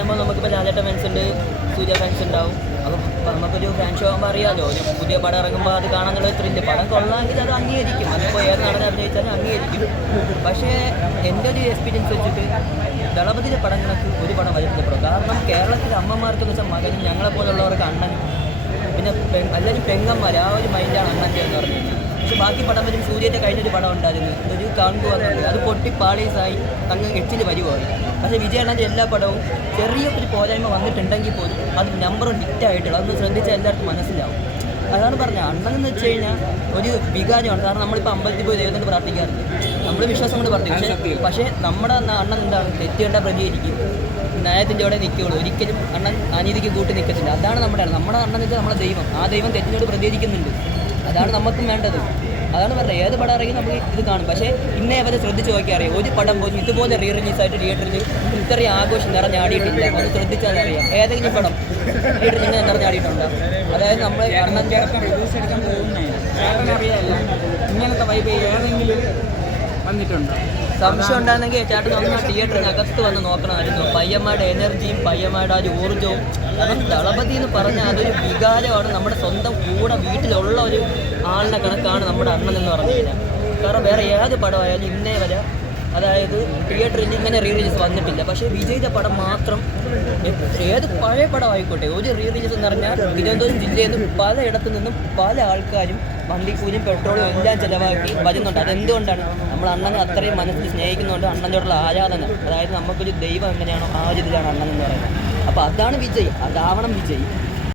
പറയുമ്പോൾ നമുക്കിപ്പോൾ ലാലേട്ടൻ ഫാൻസ് ഉണ്ട്, സൂര്യ ഫാൻസ് ഉണ്ടാവും. അപ്പം നമുക്കൊരു ഫാൻ ഷോ ആകുമ്പോൾ അറിയാമല്ലോ, ഒരു പുതിയ പടം ഇറങ്ങുമ്പോൾ അത് കാണാനുള്ള ത്രില്ല്. പടം കൊള്ളാമെങ്കിൽ അത് അംഗീകരിക്കും, അതിപ്പോൾ ഏത് നടനെ അഭിനയിച്ചാലും അംഗീകരിക്കും. പക്ഷേ എൻ്റെ ഒരു എക്സ്പീരിയൻസ് വെച്ചിട്ട് ദളപതിയുടെ പടങ്ങൾക്ക് ഒരു പടം വരത്തില്ല. കാരണം കേരളത്തിലെ അമ്മമാർക്കെന്ന് വെച്ചാൽ മകനും ഞങ്ങളെപ്പോലുള്ളവർക്ക് അണ്ണനും പിന്നെ എല്ലാവരും പെങ്ങന്മാർ, ആ ഒരു മൈൻഡാണ് അണ്ണൻ്റെ എന്ന് പറഞ്ഞത്. പക്ഷെ ബാക്കി പടം വരും. സൂര്യൻ്റെ കഴിഞ്ഞൊരു പടം ഉണ്ടായിരുന്നു, ഒരു കാണുക പറഞ്ഞത്, അത് പൊട്ടി പാളീസായി അങ്ങ് എച്ചിൽ വരുവായി. പക്ഷേ വിജയണ്ണൻ്റെ എല്ലാ പടവും ചെറിയൊരു പോരായ്മ വന്നിട്ടുണ്ടെങ്കിൽ പോലും അത് നമ്പർ ഹിറ്റായിട്ടുള്ള അതൊന്ന് ശ്രദ്ധിച്ചാൽ എല്ലാവർക്കും മനസ്സിലാവും. അതാണ് പറഞ്ഞത്, അണ്ണൻ എന്ന് വെച്ച് കഴിഞ്ഞാൽ ഒരു വികാരമാണ്. കാരണം നമ്മളിപ്പോൾ അമ്പലത്തിൽ പോയി ദൈവത്തിൻ്റെ പ്രാർത്ഥിക്കാറുണ്ട്, നമ്മൾ വിശ്വാസം കൊണ്ട് പ്രാർത്ഥിക്കും. പക്ഷേ നമ്മുടെ അണ്ണൻ എന്താണ്, തെറ്റുകണ്ട പ്രതികരിക്കും, ന്യായത്തിൻ്റെ അവിടെ നിൽക്കുകയുള്ളൂ. ഒരിക്കലും അണ്ണൻ അനീതിക്ക് കൂട്ടി നിൽക്കത്തില്ല. അതാണ് നമ്മുടെ അണ്ണൻ എന്ന് വെച്ചാൽ നമ്മുടെ ദൈവം. ആ ദൈവം തെറ്റിനോട് പ്രതികരിക്കുന്നുണ്ട്. അതാണ് നമുക്കും വേണ്ടത്. അതാണ് പറഞ്ഞത്, ഏത് പടം ഇറങ്ങി നമുക്ക് ഇത് കാണും. പക്ഷേ ഇന്നേ അവരെ ശ്രദ്ധിച്ച് നോക്കിയാൽ അറിയാം, ഒരു പടം പോലും ഇതുപോലെ റീ റിലീസായിട്ട് തിയേറ്ററിൽ ഇത്രയും ആഘോഷം നിറഞ്ഞാടിയിട്ടില്ല. അത് ശ്രദ്ധിച്ചാൽ അറിയാം, ഏതെങ്കിലും പടം തിയേറ്ററിൽ ഇങ്ങനെ നിറഞ്ഞാടിയിട്ടുണ്ടോ? അതായത് നമ്മൾ അണ്ണൻ്റെ റിവ്യൂസ് എടുക്കാൻ പോകുന്നതാണ് അറിയാമല്ല, ഇങ്ങനത്തെ വൈബ് ഏതെങ്കിലും വന്നിട്ടുണ്ടോ? സംശയം ഉണ്ടായിരുന്നെങ്കിൽ ചേട്ടൻ ഒന്ന് തിയേറ്ററിനകത്ത് വന്ന് നോക്കണമായിരുന്നു. പയ്യന്മാരുടെ എനർജിയും പയ്യന്മാരുടെ ആ ഒരു ഊർജ്ജവും. കാരണം ദളപതി എന്ന് പറഞ്ഞാൽ അതൊരു വികാരമാണ്. നമ്മുടെ സ്വന്തം കൂടെ വീട്ടിലുള്ള ഒരു ആളിനെ കണക്കാണ് നമ്മുടെ അണ്ണൻ എന്ന് പറഞ്ഞു കഴിഞ്ഞാൽ. കാരണം വേറെ ഏത് പടമായാലും ഇന്നേ വരെ അതായത് തിയേറ്ററിൽ ഇങ്ങനെ റീ റിലീസ് വന്നിട്ടില്ല. പക്ഷേ വിജയുടെ പടം മാത്രം ഏത് പഴയ പടമായിക്കോട്ടെ, ഒരു റീ റിലീസ് എന്ന് പറഞ്ഞാൽ തിരുവനന്തപുരം ജില്ലയിൽ നിന്നും പലയിടത്തു നിന്നും പല ആൾക്കാരും വണ്ടിക്കൂലിയും പെട്രോളും എല്ലാം ചിലവാക്കി വരുന്നുണ്ട്. അതെന്തുകൊണ്ടാണ്? നമ്മൾ അണ്ണനെ അത്രയും മനസ്സിൽ സ്നേഹിക്കുന്നുണ്ട്. അണ്ണനോടുള്ള ആരാധന, അതായത് നമുക്കൊരു ദൈവം എങ്ങനെയാണോ ആ ഒരു ഇതിലാണ് അണ്ണൻ എന്ന് പറയുന്നത്. അപ്പോൾ അതാണ് വിജയ്, അതാവണം വിജയ്.